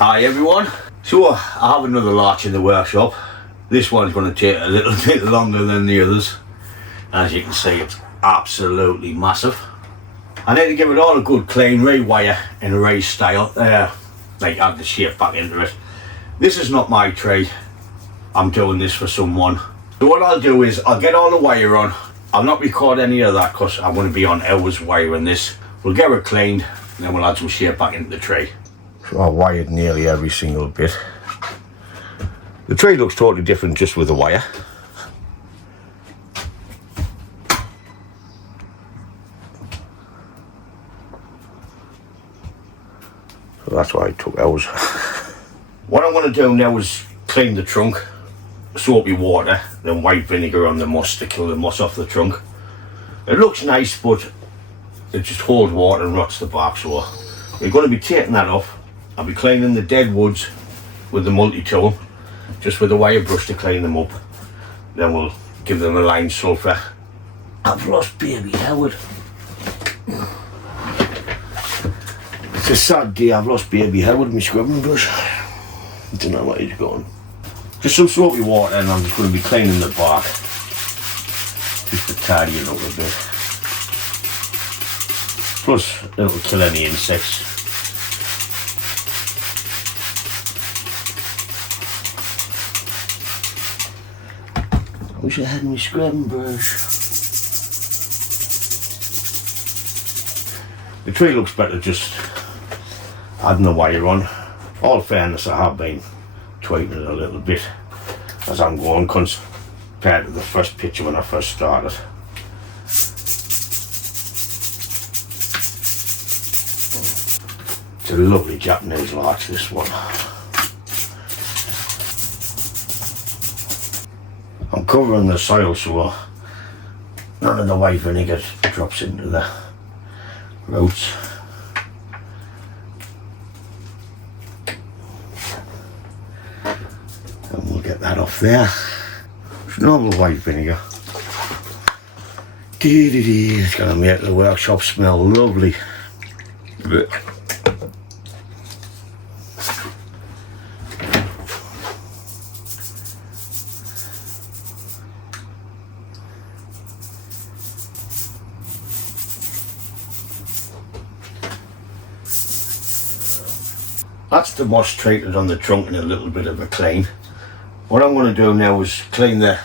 Hi everyone. So I have another larch in the workshop. This one's going to take a little bit longer than the others. As you can see, it's absolutely massive. I need to give it all a good clean rewire in a raised style. Like add the shape back into it. This is not my tree. I'm doing this for someone. So what I'll do is I'll get all the wire on. I'll not record any of that because I'm going to be on hours wiring this. We'll get it cleaned and then we'll add some shape back into the tree. So I wired nearly every single bit. The tree looks totally different just with the wire. So that's why it took hours. What I'm going to do now is clean the trunk, soapy water, then white vinegar on the moss to kill the moss off the trunk. It looks nice, but it just holds water and rots the bark, so we're going to be taking that off. I'll be cleaning the dead woods with the multi-tool, just with a wire brush to clean them up. Then we'll give them a lime sulphur. I've lost baby Howard. It's a sad day, I've lost baby Howard, my scrubbing brush. I don't know where he's gone. Just some soapy water and I'm just going to be cleaning the bark. Just to tidy it up a bit. Plus, it'll kill any insects. I wish I had my scrubbing brush. The tree looks better just adding the wire on. All fairness, I have been tweaking it a little bit as I'm going compared to the first picture when I first started. It's a lovely Japanese larch, this one. I'm covering the soil so none of the white vinegar drops into the roots. And we'll get that off there. It's normal white vinegar. It's going to make the workshop smell lovely. That's the moss treated on the trunk and a little bit of a clean. What I'm going to do now is clean the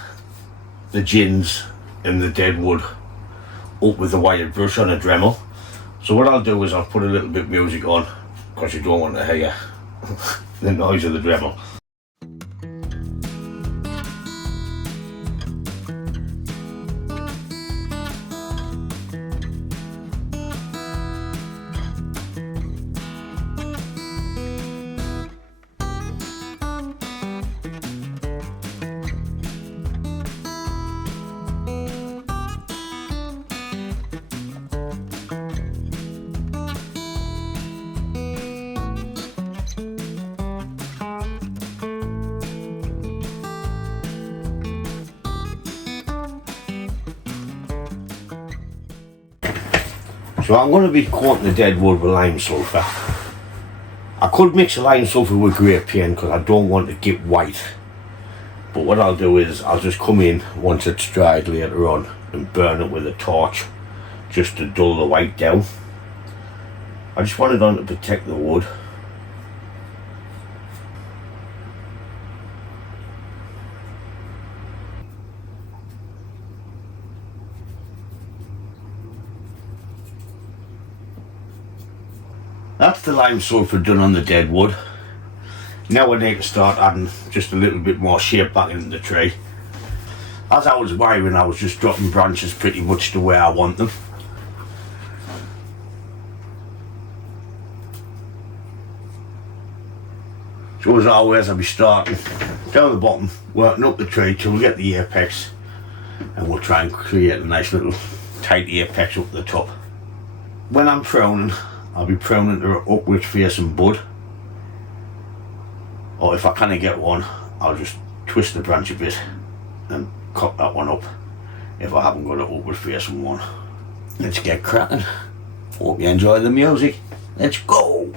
gins and the dead wood up with a wired brush on a Dremel. So what I'll do is I'll put a little bit of music on because you don't want to hear the noise of the Dremel. So I'm going to be coating the dead wood with lime sulphur. I could mix the lime sulphur with grey paint because I don't want to get white. But what I'll do is I'll just come in once it's dried later on and burn it with a torch just to dull the white down. I just want it on to protect the wood. That's the lime sulphur done on the dead wood. Now I need to start adding just a little bit more shape back into the tree. As I was wiring, I was just dropping branches pretty much to where I want them. So as always, I'll be starting down the bottom, working up the tree till we get the apex, and we'll try and create a nice little tight apex up the top. When I'm pruning, I'll be pruning to an upward facing bud, or if I can't get one, I'll just twist the branch a bit and cut that one up if I haven't got an upward facing one. Let's get cracking. Hope you enjoy the music. Let's go.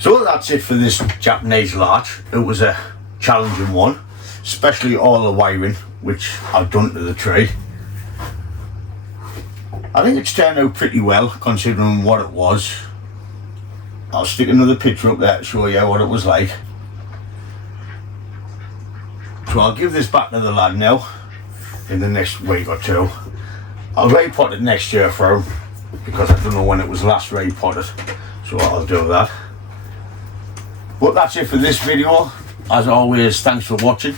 So that's it for this Japanese larch. It was a challenging one, especially all the wiring which I've done to the tree. I think it's turned out pretty well considering what it was. I'll stick another picture up there to show you what it was like. So I'll give this back to the lad now in the next week or two. I'll repot it next year for him because I don't know when it was last repotted, so I'll do that. But that's it for this video. As always, thanks for watching.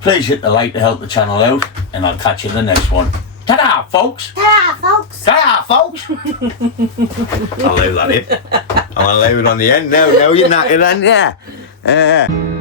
Please hit the like to help the channel out, and I'll catch you in the next one. Ta-da, folks! Ta-da, folks! Ta-da, folks! I'll leave that in. I'm going to leave it on the end now. Now you're knackered, aren't you?